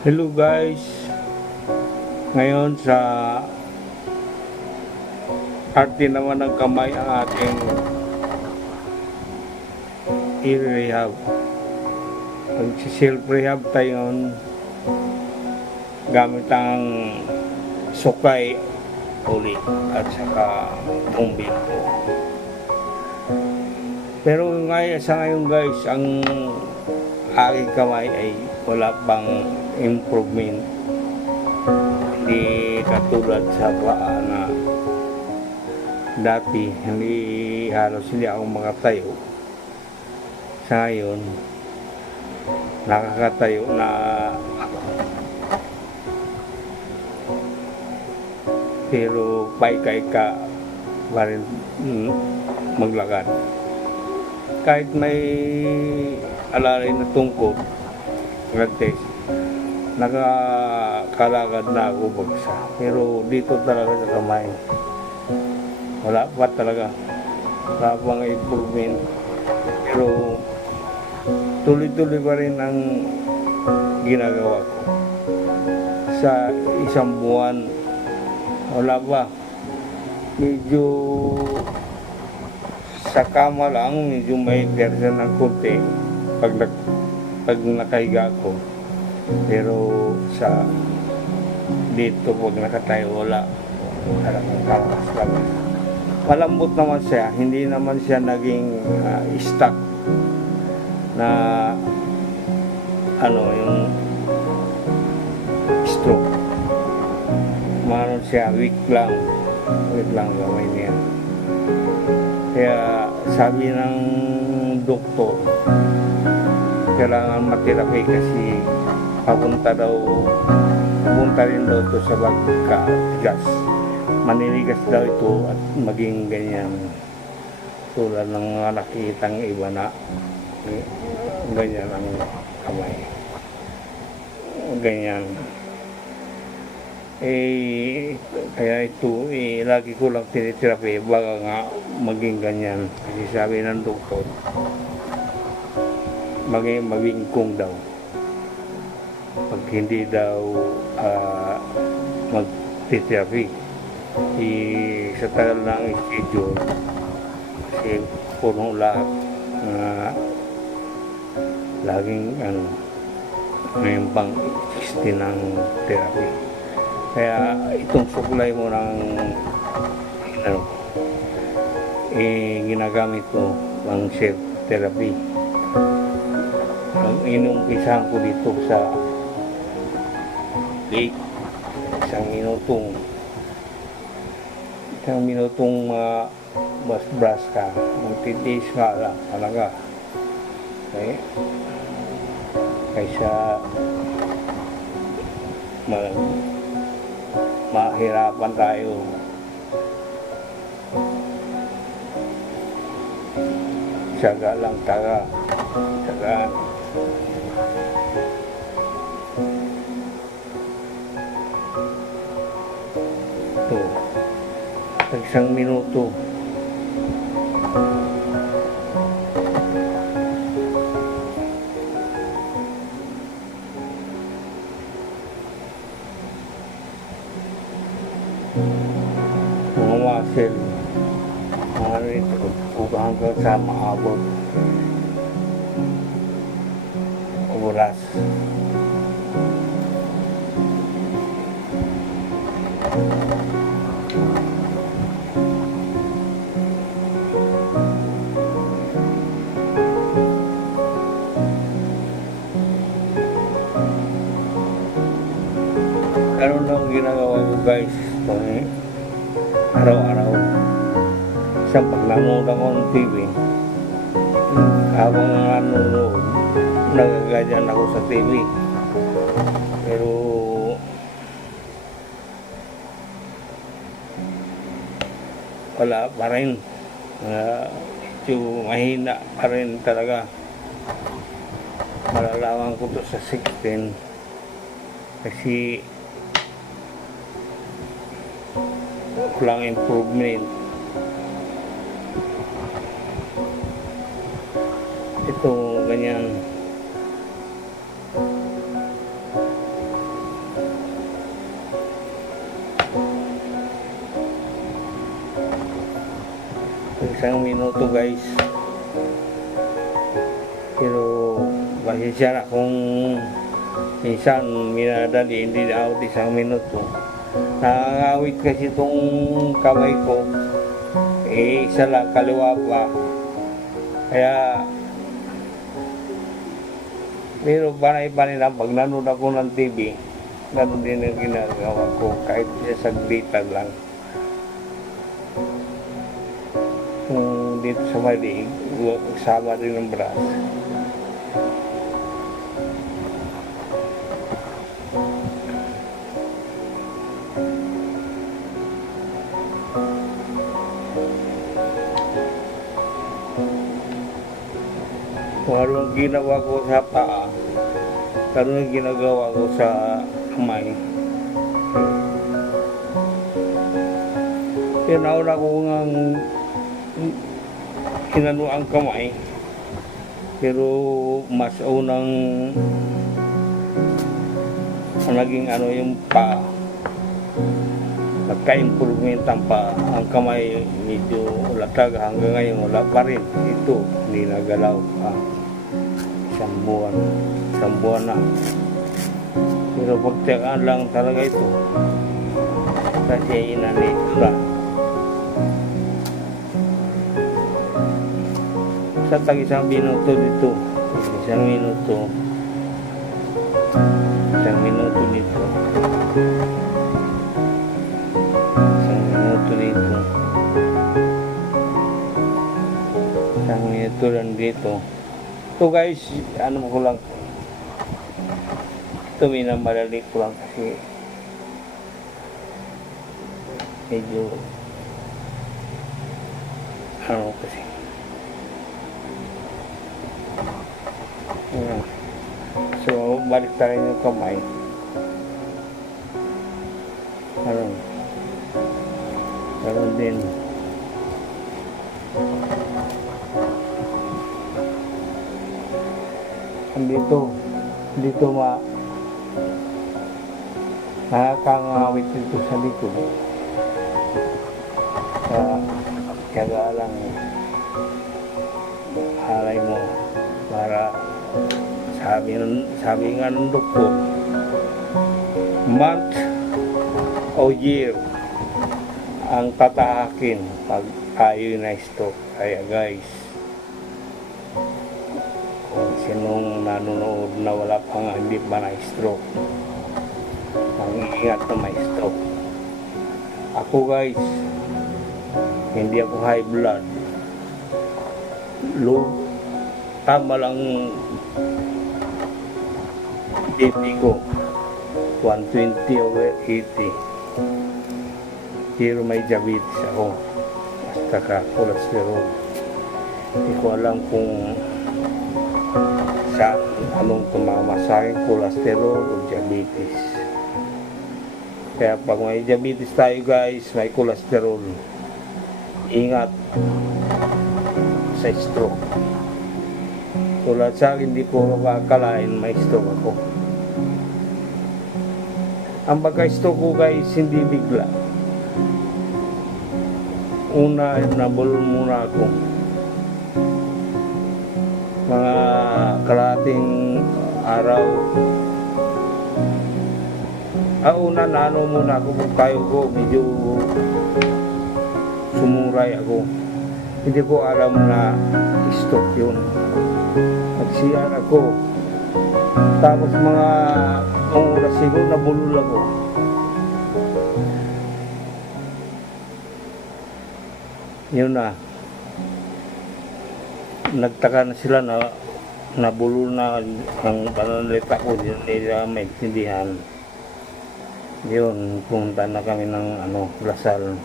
Hello guys, ngayon sa arte naman ng kamay ang ating i-rehab. Mag-self-rehab tayo ngayon gamit ang sukay uli at saka tumbil. Pero sa ngayon guys, ang aking kamay ay wala pang improvement. Hindi katulad sa paa na dati halos hindi ako makatayo. Sa ngayon nakakatayo na pero paika-ika pa rin maglakad. Kahit may alalay na tungkod, nakakalagad na ako bagsa. Pero dito talaga sa kamay, wala pa talaga. Wala pang improvement. Pero tuloy-tuloy pa rin ang ginagawa ko. Sa isang buwan, wala pa. Medyo sa kama lang, medyo may tersa ng kunti pag nakahiga ko. Pero sa dito pag nakatayo wala, talagang kalakas. Malambot naman siya, hindi naman siya naging stuck na yung stroke. Maano siya, weak lang gamay niya. Kaya sabi ng doktor, kailangan materapi kasi papunta rin daw ito sa pagkatigas. Maninigas daw ito at maging ganyan. Tulad ng mga nakikitang iba na ganyan ang kamay. Ganyan. Kaya ito, lagi ko lang tiniterapi, baka nga maging ganyan. Kasi sabi ng doktor, mabingkong daw. Pag hindi daw mag-therapy, sa tagal ng schedule, kasi puno lahat laging ngayon pang 16 ng therapy. Kaya itong suklay mo ng ginagamit ko ang self-therapy. Ang inumpisahan ko dito sa isang minutong bas-bras ka, magtitiis ka lang talaga. Okay? Kaysa mahirapan tayo. Tiyaga lang taga. Tiyagaan. Ito. Isang minuto. Mga muscle, mga rito, hanggang sa maabot oras. Ganun lang ginagawa ko guys. Araw-araw. Sa pag nanonood ako ng TV, habang nanonood, nagaganyan ako sa TV. Pero wala pa rin. Medyo mahina pa rin talaga. Malalaman ko to sa 16 kasi walang improvement. Ito ganyan. isang minuto guys. Pero pasensya na kung minsan minadali, hindi na out isang minuto. Nakangawit kasi itong kamay ko, isa lang kaliwa pa. Kaya pero panay-panay lang pag nanood ako ng TV, ganun din ang ginagawa ko kahit saglitan lang. Dito sa mali, sama rin ng braso. Kung anong ginawa ko sa paa, anong ginagawa ko sa kamay. Nauna ko ngang inano ang kamay, pero mas unang naging ano yung paa. Nagka-improvement ang paa. Ang kamay medyo latag, hanggang ngayon wala pa rin. Ito, hindi nagalaw pa. Isang buwan na. Pero pagtiyagaan lang talaga ito. Kasi inanito na. Sa tag-isang minuto dito. Isang minuto dito. Ito lang dito. So guys, ano ko lang, ito minamadali ko lang kasi medyo ano kasi so balik tayo yung kamay. Ganun din. Dito nakakangawit dito sa likod. Kaya lang halay mo para sabi nga ng doktor, month o year ang tatahakin pag tayo na stroke. Kaya guys, sinong nanonood na wala pang hindi pa na stroke, mag-iingat na may stroke. Ako guys, hindi ako high blood, low, tama lang BP ko 120 over 80, pero may diabetes ako, basta ka cholesterol. Hindi ko alam kung sa anong tumama sa akin, cholesterol o diabetes. Kaya pag may diabetes tayo guys, may cholesterol, ingat sa stroke. Tulad sa akin, hindi ko makakalain may stroke ako. Ang pagka-stroke ko guys, hindi bigla. Una, nabulol muna ako. Mga kalahating araw. Una na ano muna ako, kung tayo ko, medyo sumuray ako. Hindi ko alam na stroke yun. Nagsiyar ako. Tapos mga oras siguro nabulol ako. Yun na. Nagtaka na sila na nabulol na ang pananalita ko, nila maintindihan. Yun, pumunta na kami ng Lasal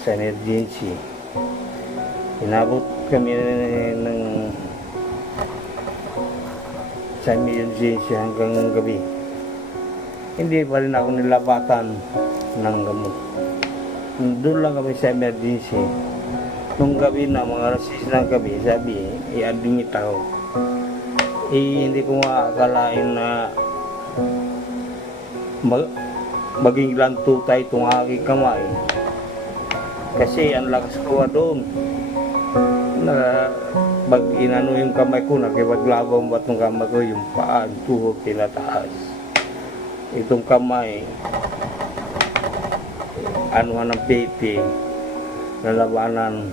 sa emergency. Inabot kami sa emergency hanggang gabi. Hindi pa rin ako nilapatan ng gamot. Doon lang kami sa emergency. Nung gabi na, mga alas 6 ng gabi, sabi, i-admit ako. Hindi ko makakalain na maging lantutay itong aking kamay. Kasi ang lakas ko doon. Na pag inano yung kamay ko, nakipaglabang ba itong kamay ko, yung paa, yung tuhod, tinataas. Itong kamay, anuhan ng piti, nalabanan.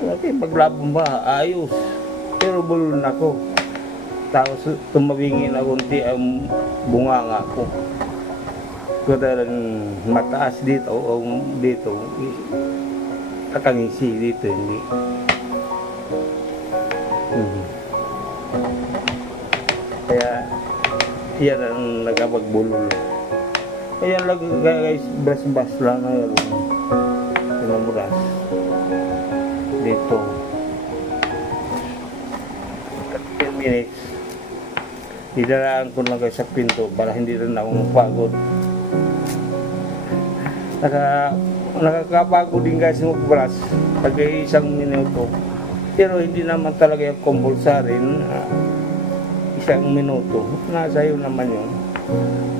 Nakipaglabang ba, ayos. Pero bulon ako. Tapos tumabingin na kunti ang bunganga ko. Kadalang mataas dito o dito, kakangisi dito, hindi. Kaya yan ang nagkapagbulol. Kaya lang guys, bas-bas lang na yun. Pinamuras. Dito. 10 minutes. Idalaan ko lang guys sa pinto para hindi rin ako mapagod. Nakakapagod din guys mag-brush pag isang minuto. Pero hindi naman talaga yung compulsory isang minuto. Nasa iyo naman yun.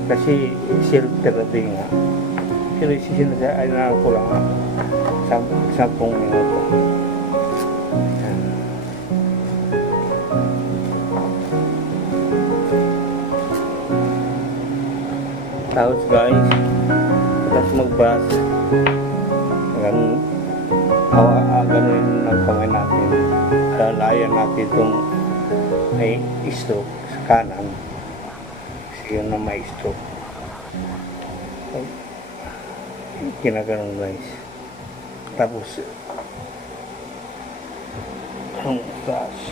Kasi self-therapy nga. Pero sinasabi na ko lang 10 minuto. Tapos guys, tapos mag-brush. Ganunin ng kamay natin. Lalayan natin itong may stroke sa kanan. Kasi yun na may stroke. Kinaganon guys. Tapos ang brush.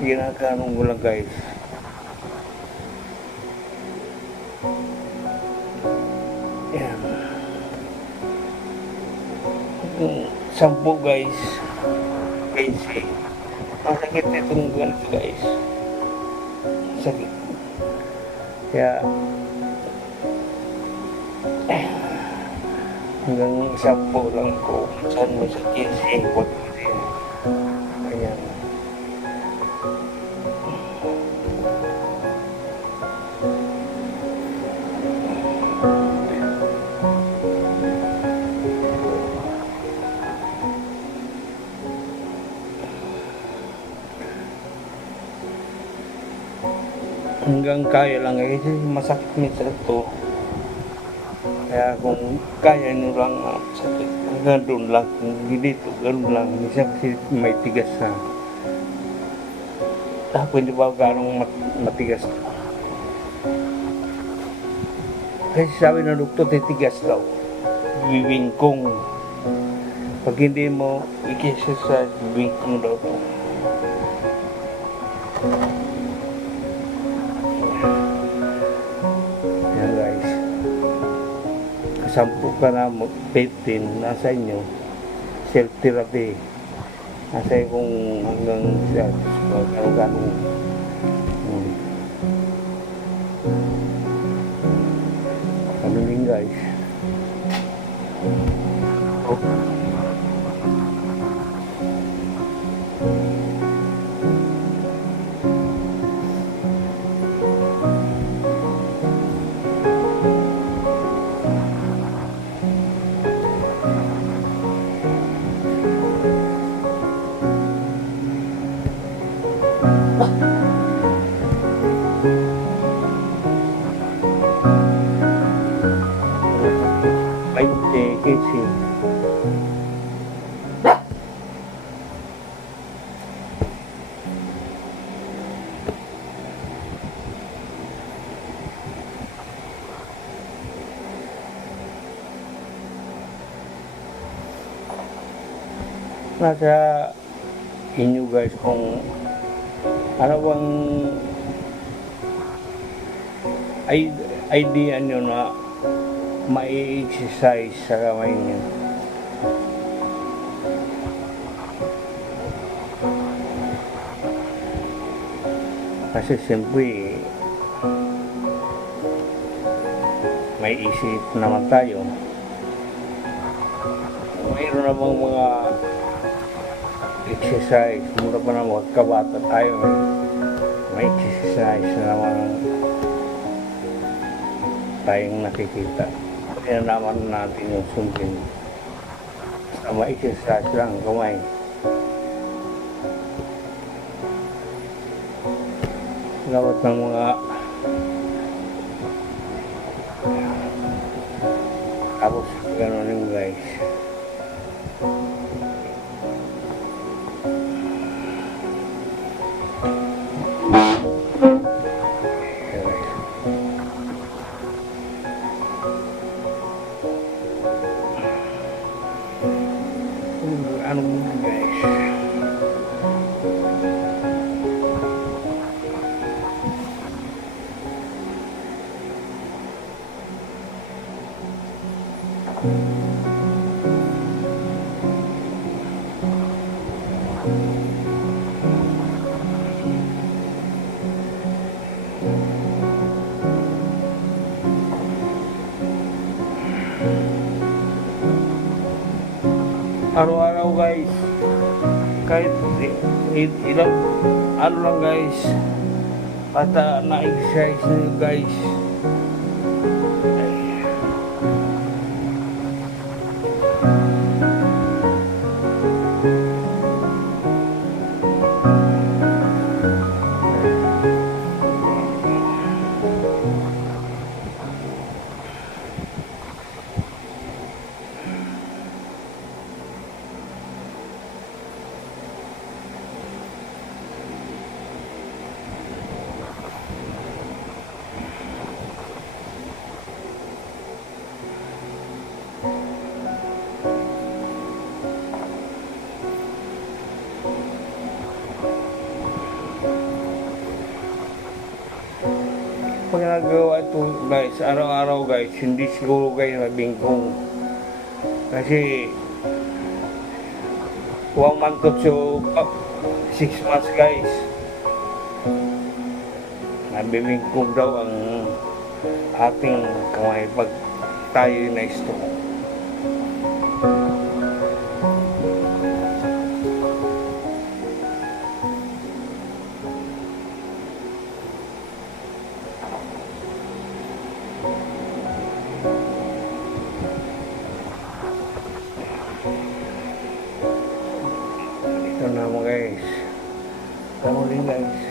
Ginaganon ko lang guys. Yan. 10 guys. Kasi masakit itong ganito guys. Sakit. Kaya hanggang 10 lang ko. Saan mo sa 15 wag mo din. Ayan. Hanggang kaya lang eh, masakit minsan ito. Kaya kung kaya nyo lang sakit, hanggang doon lang, kung hindi dito, gano'n lang. Minsan kasi may tigas na. Tapos hindi ba gano'ng matigas na. Kasi sabi ng doktor, titigas daw. Bibingkong. Pag hindi mo i-exercise, bibingkong daw ito. Yan guys. 10 ka na, 15, nasa inyo. Self-therapy. Nasa iyo kung hanggang gano'n. Kami din guys. Kasi nasa inyo guys kung ano bang idea nyo na mai-exercise sa kamay niyo. Kasi siyempre may isip naman tayo. Mayroon namang mga exercise. Mura pa naman magkabata tayo. May exercise na naman tayong nakikita. Kaya naman natin yung sundin. ma-exercise lang ang kamay. Gawat ng mga tapos gano'n yung guys. Ano guys, araw-araw guys, kahit ilang ano lang guys, at na-exercise nyo guys. Pag nagawa ito guys, araw-araw guys, hindi siguro guys nabingkong. Kasi 1 month to 6 months guys, nabibingkong daw ang ating kamay pag tayo na stroke. Ito na mo guys, kamuling guys.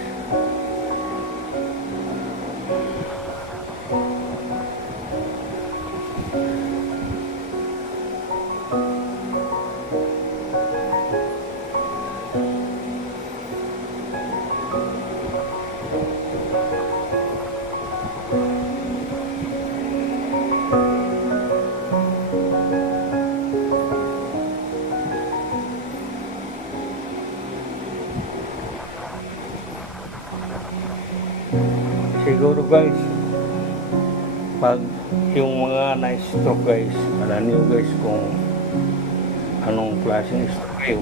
Siguro guys, pag yung mga na-stroke guys, alam niyo guys kung anong klaseng stroke kayo.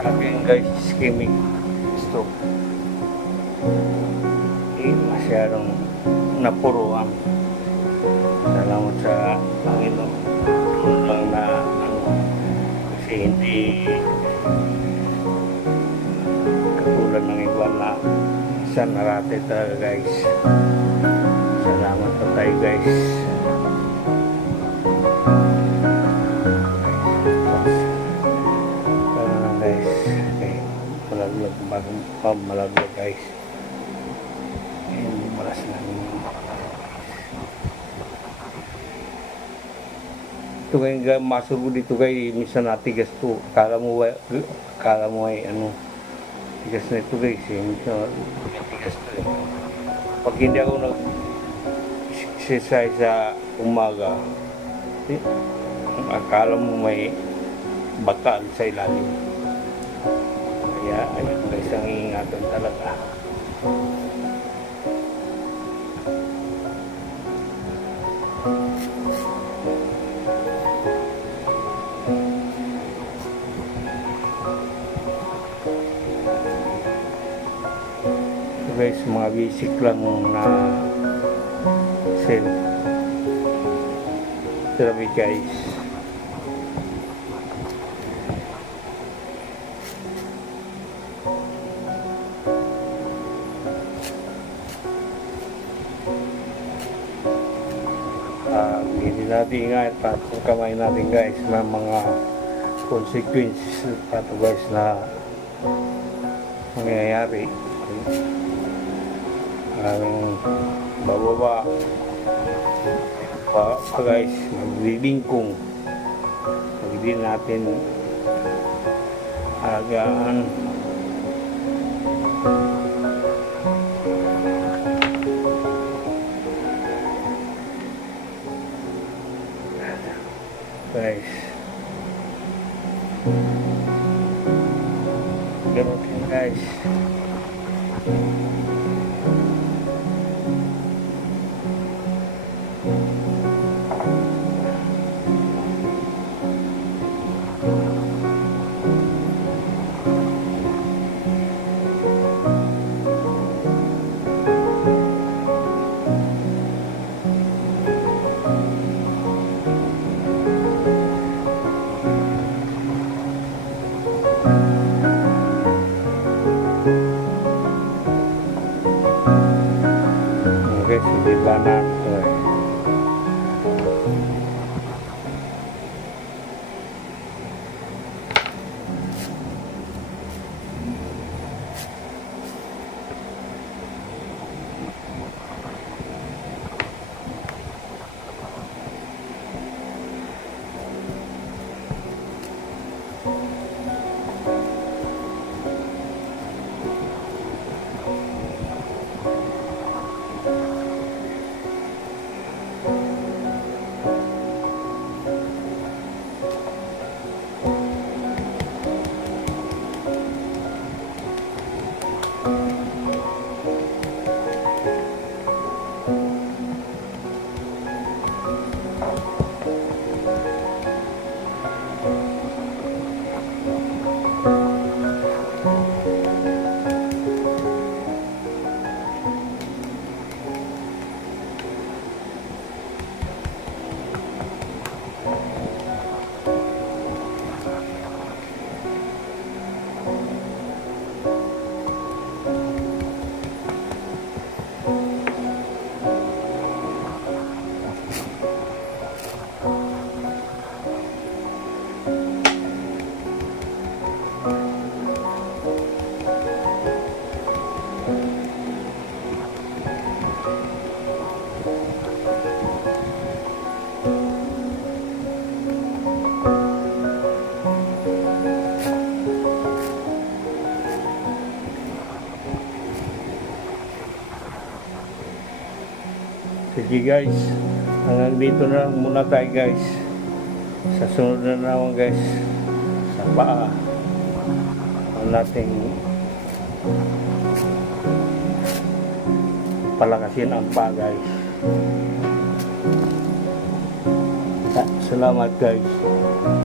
Sa akin guys, ischemic stroke. Masyadong napuruan. Salamat sa Panginoon. Tulong lang na kasi hindi katulad ng iba na sa narate talaga guys. Salamat po tayo guys. Guys, okay, malaglag malaglag guys. Ayan, malas na ito kayo masugo dito kayo, minsan natigas to. Kala mo ay ano, tigas na ito guys eh. Minsan tigas to eh. Pag hindi ako nag-exercise sa umaga, akala mo may bakal sa ilalim. Kaya ayun guys, ang iingatan talaga. Guys, mga basic lang na self therapy guys. Hindi natin ingat ang kamay natin guys ng mga consequences pa to guys na mangyayari. Ang bababa pa guys, maglilingkong pag di natin alagaan. Guys, ganun din guys. Guys, hindi ba na ito eh. Sige guys, hanggang dito na lang muna tayo guys. Sa sunod na naman guys, sa paa ang nating palakasin ang paa guys. Salamat guys.